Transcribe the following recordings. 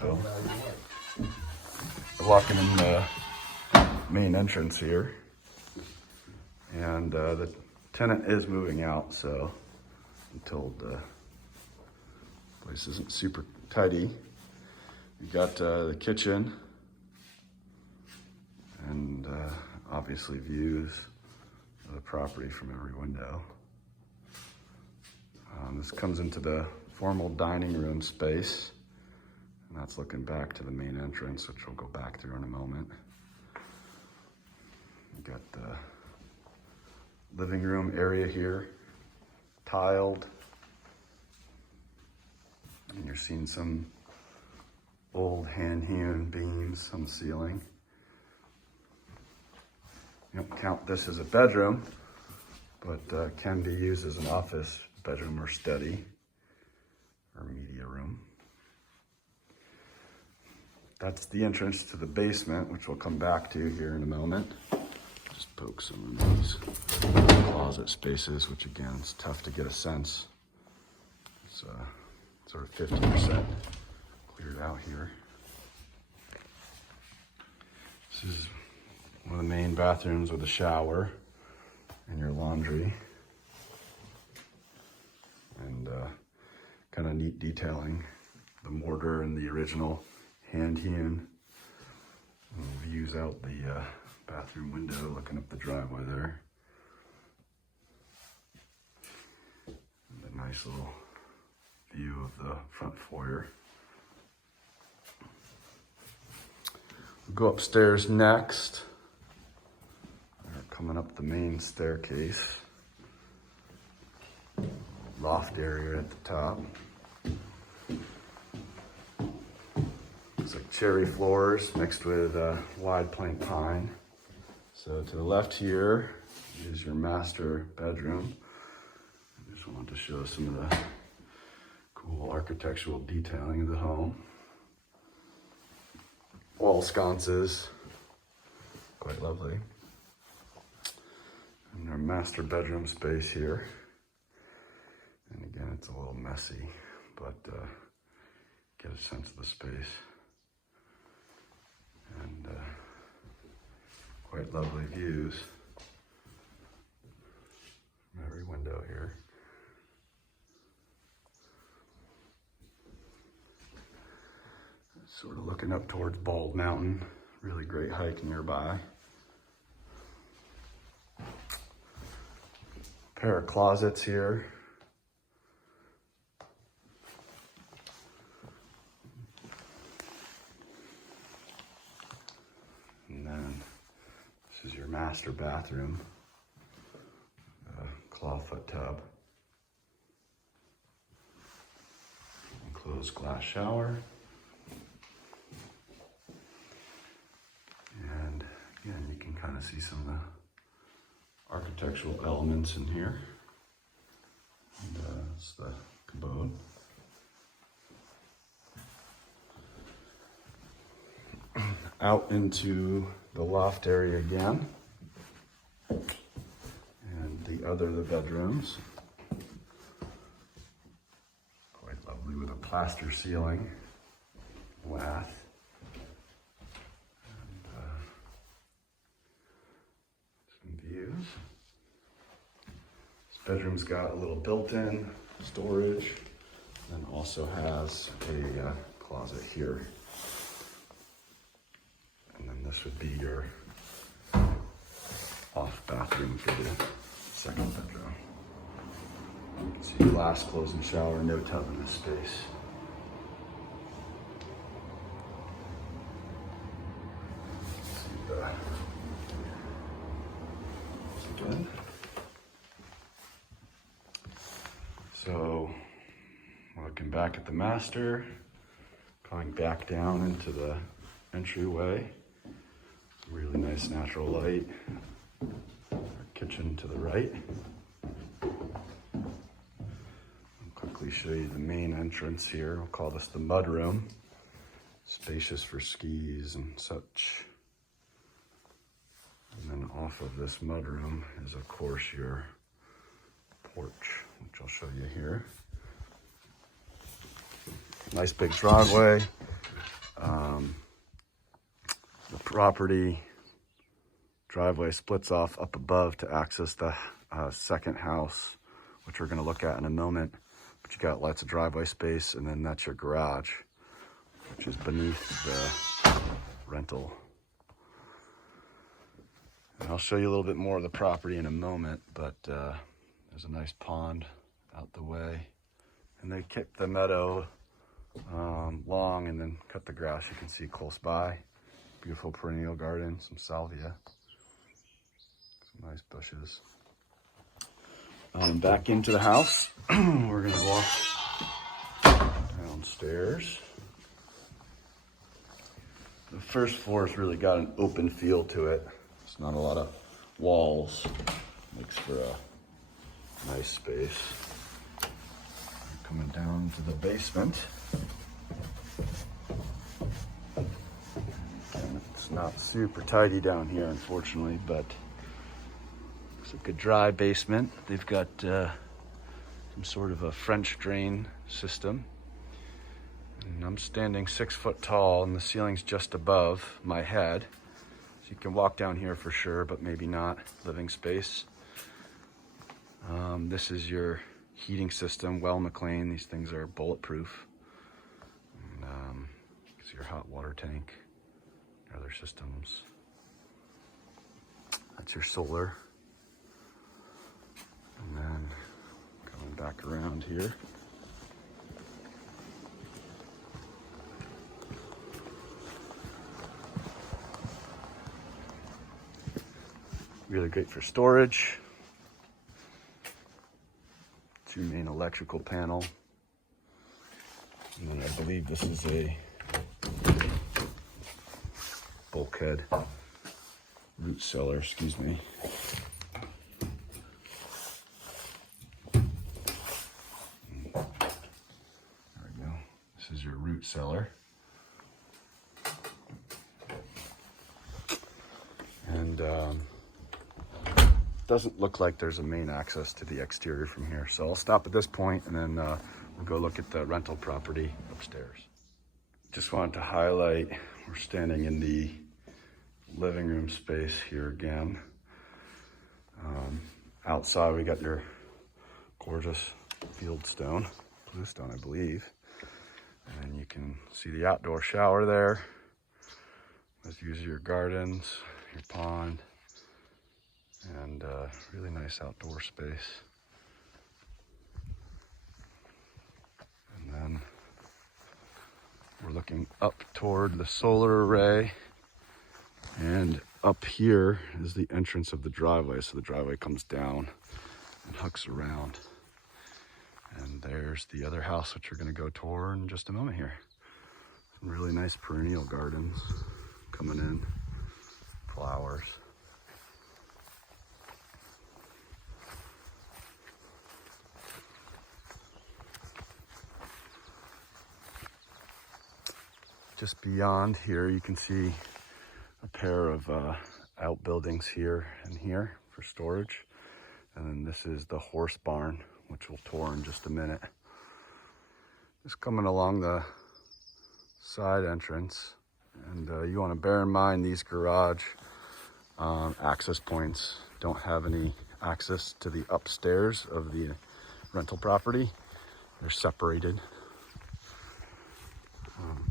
So, we're walking in the main entrance here, and the tenant is moving out, so I'm told the place isn't super tidy. We got the kitchen and obviously views of the property from every window. This comes into the formal dining room space, and that's looking back to the main entrance, which we'll go back through in a moment. We got the living room area here, tiled, and you're seeing some old hand-hewn beams on the ceiling. You don't count this as a bedroom, but can be used as an office bedroom or study or media room. That's the entrance to the basement, which we'll come back to here in a moment. Just poke some of these closet spaces, which again, it's tough to get a sense. It's sort of 50% cleared out here. This is one of the main bathrooms with a shower and your laundry. And kind of neat detailing. The mortar and the original hand-hewn. Views out the bathroom window, looking up the driveway there. And a nice little view of the front foyer. We'll go upstairs next. We're coming up the main staircase. Loft area at the top. Looks like cherry floors mixed with wide plank pine. So to the left here is your master bedroom. I just wanted to show some of the cool architectural detailing of the home. Wall sconces, quite lovely. And our master bedroom space here. And again, it's a little messy, but get a sense of the space. And quite lovely views from every window here. Sort of looking up towards Bald Mountain. Really great hike nearby. Pair of closets here. And then this is your master bathroom. Clawfoot tub. Enclosed glass shower. And again, you can kind of see some of the architectural elements in here. And it's the commode. Out into the loft area again. And the other of the bedrooms. Quite lovely with a plaster ceiling, lath. Views. This bedroom's got a little built-in storage and also has a closet here. And then this would be your off bathroom for the second bedroom. You can see glass closing shower, no tub in this space. See the again. So, looking back at the master, going back down into the entryway. Really nice natural light. Our kitchen to the right. I'll quickly show you the main entrance here. We'll call this the mud room. Spacious for skis and such. And then off of this mudroom is, of course, your porch, which I'll show you here. Nice big driveway, property driveway splits off up above to access the second house, which we're going to look at in a moment. But you got lots of driveway space, and then that's your garage, which is beneath the rental. And I'll show you a little bit more of the property in a moment, but there's a nice pond out the way. And they kept the meadow long and then cut the grass you can see close by. Beautiful perennial garden, some salvia, some nice bushes. Back into the house, we're gonna walk downstairs. The first floor has really got an open feel to it. It's not a lot of walls, makes for a nice space. Coming down to the basement. And it's not super tidy down here, unfortunately, but it's a good dry basement. They've got some sort of a French drain system. And I'm standing 6 foot tall, and the ceiling's just above my head. So you can walk down here for sure, but maybe not. Living space. This is your heating system, Well McLean. These things are bulletproof. And it's your hot water tank, other systems. That's your solar. And then coming back around here. Really great for storage. 2 main electrical panel. And then I believe this is a bulkhead root cellar, excuse me. There we go. This is your root cellar. And doesn't look like there's a main access to the exterior from here. So I'll stop at this point and then we'll go look at the rental property upstairs. Just wanted to highlight, we're standing in the living room space here again. Outside we got your gorgeous field stone, bluestone I believe. And you can see the outdoor shower there. Let's use your gardens, your pond, and really nice outdoor space. And then we're looking up toward the solar array, and up here is the entrance of the driveway. So the driveway comes down and hooks around. And there's the other house, which we're gonna go tour in just a moment here. Some really nice perennial gardens coming in, flowers. Just beyond here, you can see a pair of outbuildings here and here for storage. And then this is the horse barn, which we'll tour in just a minute. Just coming along the side entrance. And you want to bear in mind these garage access points don't have any access to the upstairs of the rental property. They're separated.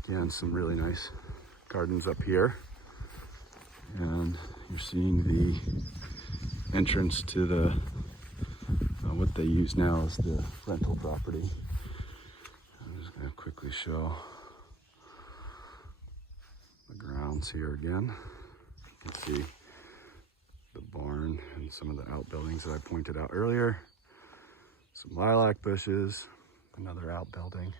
Again, some really nice gardens up here. And you're seeing the entrance to the what they use now as the rental property. I'm just going to quickly show the grounds here again. You can see the barn and some of the outbuildings that I pointed out earlier. Some lilac bushes, another outbuilding.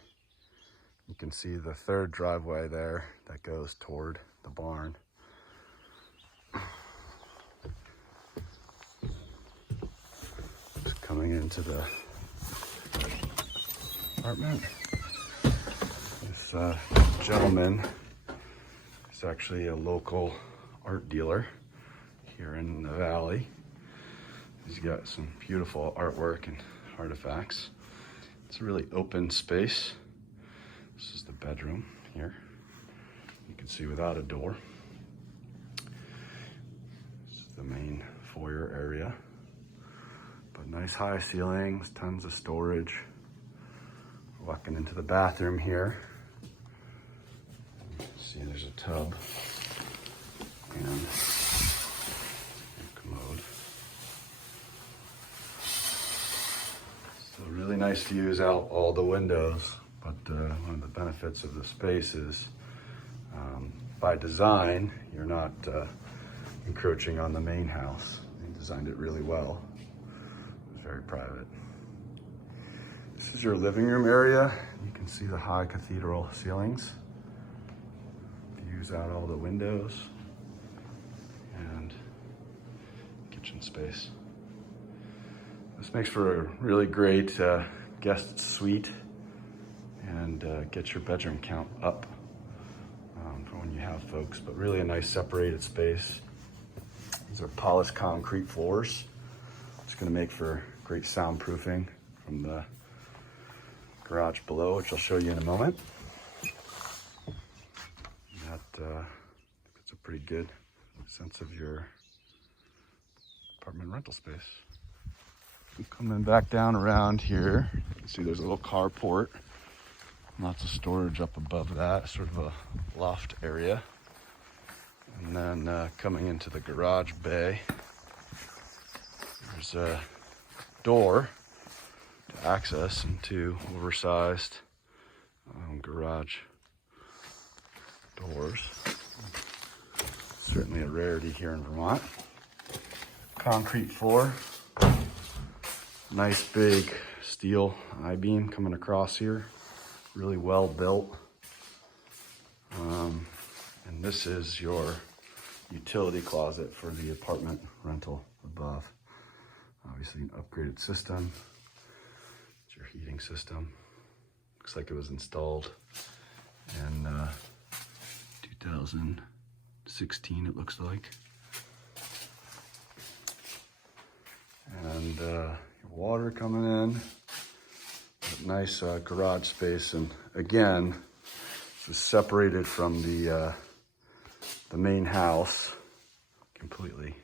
You can see the third driveway there that goes toward the barn. Just coming into the apartment. This gentleman is actually a local art dealer here in the valley. He's got some beautiful artwork and artifacts. It's a really open space. This is the bedroom here. You can see without a door. the main foyer area. But nice high ceilings, tons of storage. Walking into the bathroom here. See, there's a tub and a commode. So really nice views out all the windows. But one of the benefits of the space is, by design, you're not encroaching on the main house. They designed it really well. It's very private. This is your living room area. You can see the high cathedral ceilings. Views out all the windows and kitchen space. This makes for a really great guest suite and get your bedroom count up for when you have folks, but really a nice separated space. These are polished concrete floors. It's going to make for great soundproofing from the garage below, which I'll show you in a moment. That it's a pretty good sense of your apartment rental space. Coming back down around here, you can see there's a little carport. Lots of storage up above that, sort of a loft area. And then coming into the garage bay, there's a door to access into oversized garage doors. Certainly a rarity here in Vermont. Concrete floor. Nice big steel I-beam coming across here. Really well built. And this is your utility closet for the apartment rental above. Obviously an upgraded system. It's your heating system. Looks like it was installed in 2016, it looks like. And your water coming in. Nice garage space, and again, this is separated from the main house completely,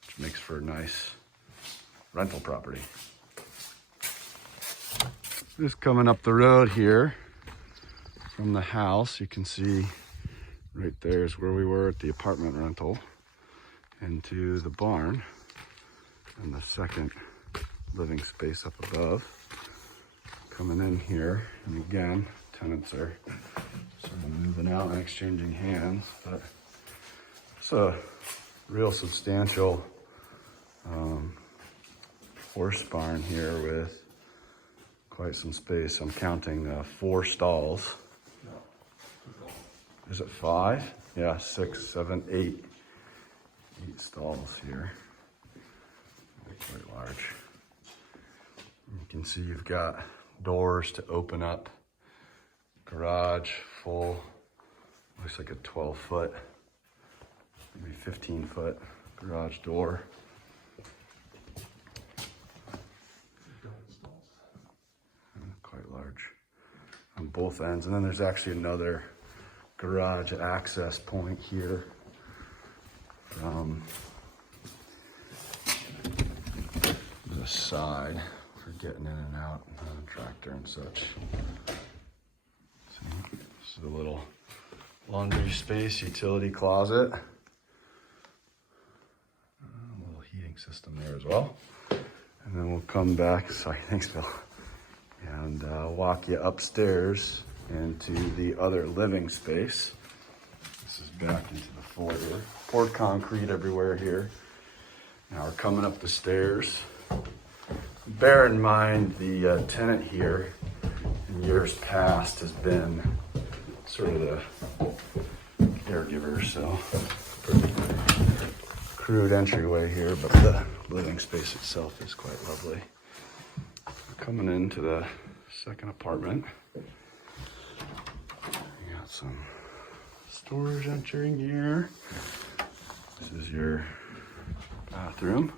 which makes for a nice rental property. Just coming up the road here from the house, you can see right there is where we were at the apartment rental, into the barn and the second living space up above. Coming in here, and again, tenants are sort of moving out and exchanging hands, but it's a real substantial horse barn here with quite some space. I'm counting 4 stalls. Is it 5? Yeah, 6, 7, 8. 8 stalls here. Quite large. You can see you've got doors to open up. Garage full, looks like a 12-foot, maybe 15-foot garage door. Quite large on both ends. And then there's actually another garage access point here from the side for getting in and out on a tractor and such. See, this is a little laundry space, utility closet. A little heating system there as well. And then we'll come back, sorry, thanks Bill, and walk you upstairs into the other living space. This is back into the foyer. Poured concrete everywhere here. Now we're coming up the stairs. Bear in mind the tenant here in years past has been sort of the caregiver, so pretty crude entryway here, but the living space itself is quite lovely. Coming into the second apartment, you got some storage entering here. This is your bathroom.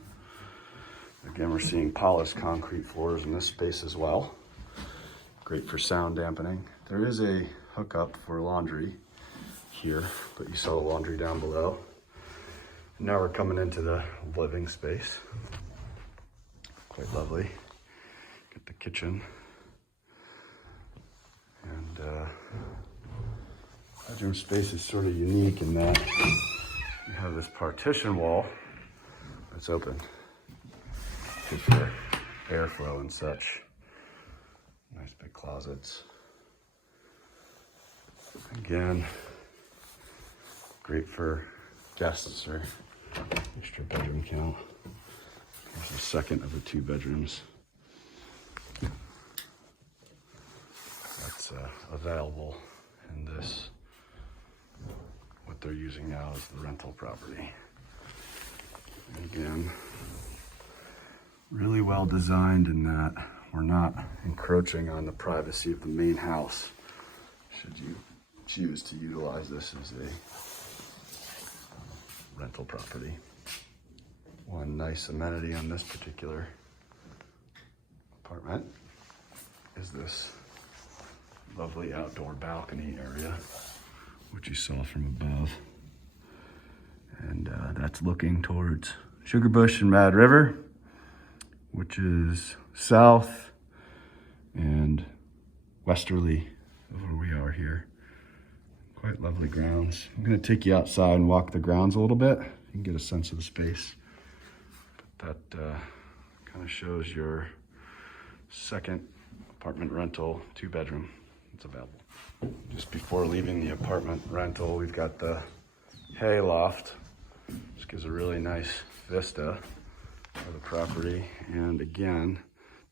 Again, we're seeing polished concrete floors in this space as well. Great for sound dampening. There is a hookup for laundry here, but you saw the laundry down below. Now we're coming into the living space. Quite lovely. Get the kitchen. And bedroom space is sort of unique in that you have this partition wall that's open. Good for airflow and such. Nice big closets. Again, great for guests or extra bedroom count. Here's the second of the 2 bedrooms that's available in this, what they're using now is the rental property. And again, really well designed in that we're not encroaching on the privacy of the main house should you choose to utilize this as a rental property. One nice amenity on this particular apartment is this lovely outdoor balcony area, which you saw from above. And that's looking towards Sugarbush and Mad River, which is south and westerly of where we are here. Quite lovely grounds. I'm gonna take you outside and walk the grounds a little bit. You can get a sense of the space. But that kind of shows your second apartment rental, 2 bedroom. It's available. Just before leaving the apartment rental, we've got the hay loft. This gives a really nice vista of the property. And again,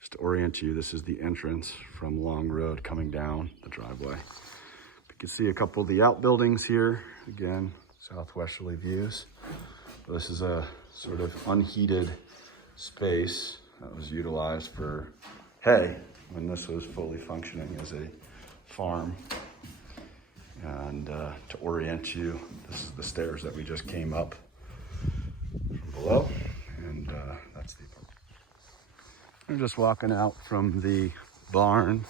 just to orient you, this is the entrance from Long Road coming down the driveway. You can see a couple of the outbuildings here. Again, southwesterly views. This is a sort of unheated space that was utilized for hay when this was fully functioning as a farm. And to orient you, this is the stairs that we just came up from below, and that's the apartment. We're just walking out from the barn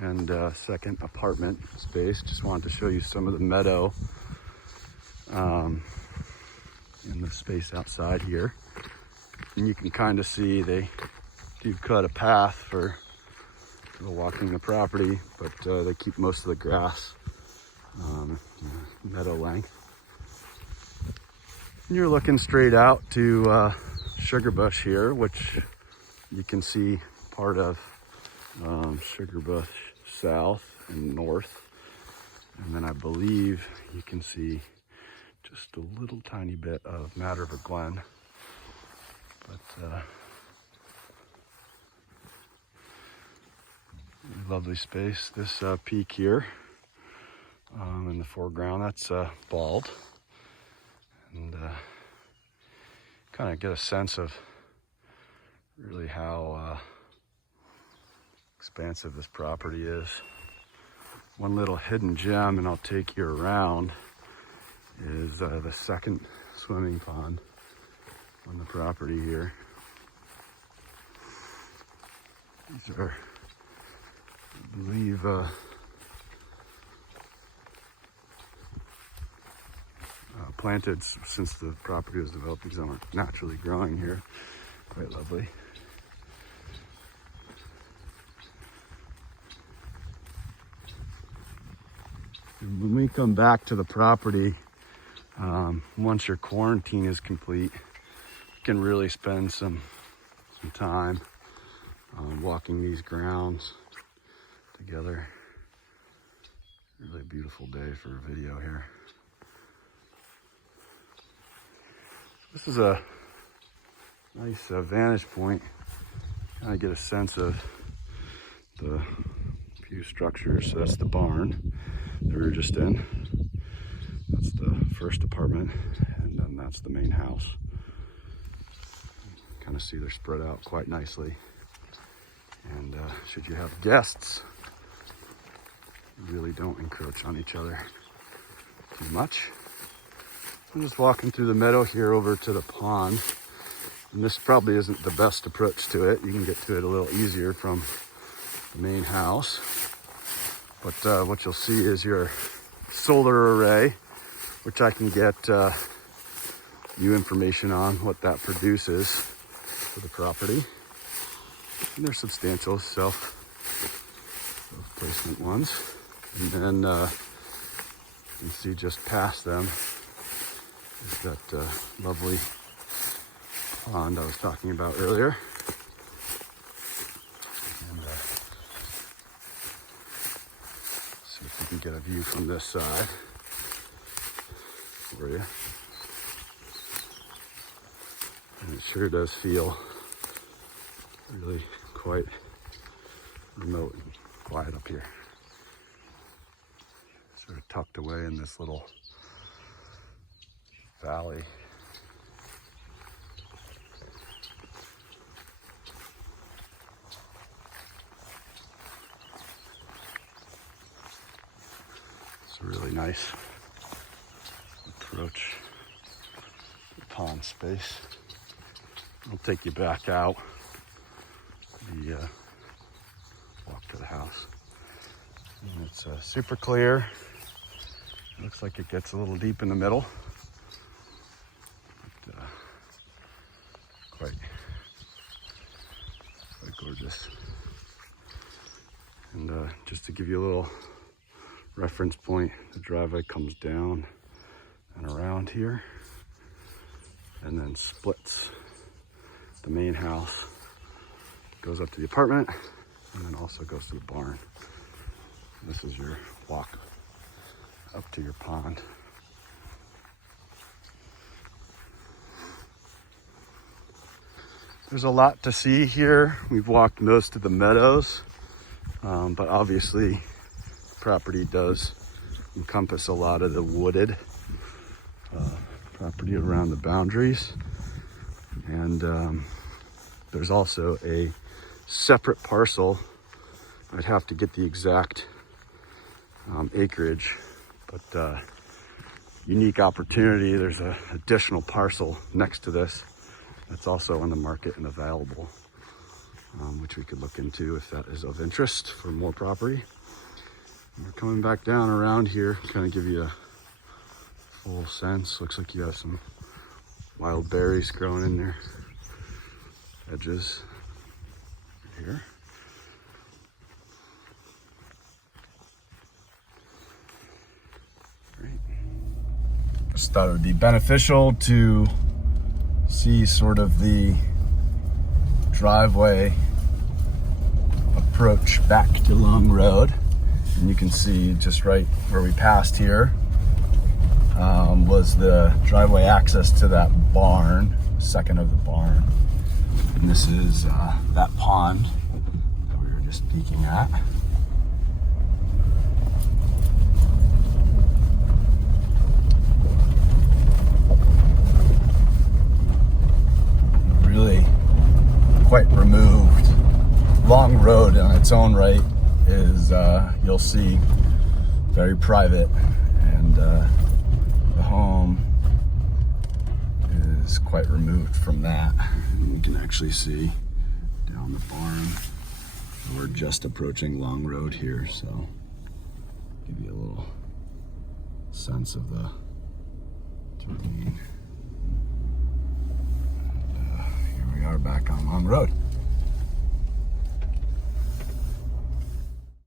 and second apartment space. Just wanted to show you some of the meadow in the space outside here. And you can kind of see they do cut a path for walking the property, but they keep most of the grass meadow length. And you're looking straight out to Sugarbush here, which you can see part of Sugarbush south and north. And then I believe you can see just a little tiny bit of Mad River Glen. But lovely space. This peak here in the foreground, that's bald. And kind of get a sense of really how expansive this property is. One little hidden gem, and I'll take you around, is the second swimming pond on the property here. These are, I believe, planted since the property was developed. These aren't naturally growing here. Quite lovely. When we come back to the property, once your quarantine is complete, you can really spend some time walking these grounds together. Really beautiful day for a video here. This is a nice vantage point. Kind of get a sense of the few structures. So that's the barn that we were just in. That's the first apartment, and then that's the main house. Kind of see they're spread out quite nicely. And should you have guests, you really don't encroach on each other too much. I'm just walking through the meadow here over to the pond. And this probably isn't the best approach to it. You can get to it a little easier from the main house. But what you'll see is your solar array, which I can get new information on what that produces for the property. And they're substantial self-placement ones. And then you can see just past them is that lovely pond I was talking about earlier. And see if we can get a view from this side for you. And it sure does feel really quite remote and quiet up here. Sort of tucked away in this little valley. It's a really nice approach to the pond space. I'll take you back out the walk to the house. And it's super clear. Looks like it gets a little deep in the middle. But, quite gorgeous. And just to give you a little reference point, the driveway comes down and around here and then splits the main house, goes up to the apartment, and then also goes to the barn. This is your walk up to your pond. There's a lot to see here. We've walked most of the meadows, but obviously the property does encompass a lot of the wooded property around the boundaries. And there's also a separate parcel. I'd have to get the exact acreage, but unique opportunity. There's an additional parcel next to this that's also on the market and available, which we could look into if that is of interest for more property. And we're coming back down around here, kind of give you a full sense. Looks like you have some wild berries growing in their edges right here. Just thought it would be beneficial to see sort of the driveway approach back to Long Road. And you can see just right where we passed here was the driveway access to that barn, second of the barn. And this is that pond that we were just peeking at. Really quite removed. Long Road on its own right is, you'll see, very private, and the home is quite removed from that. And you can actually see down the barn. We're just approaching Long Road here, so give you a little sense of the terrain. Here we are back on Long Road.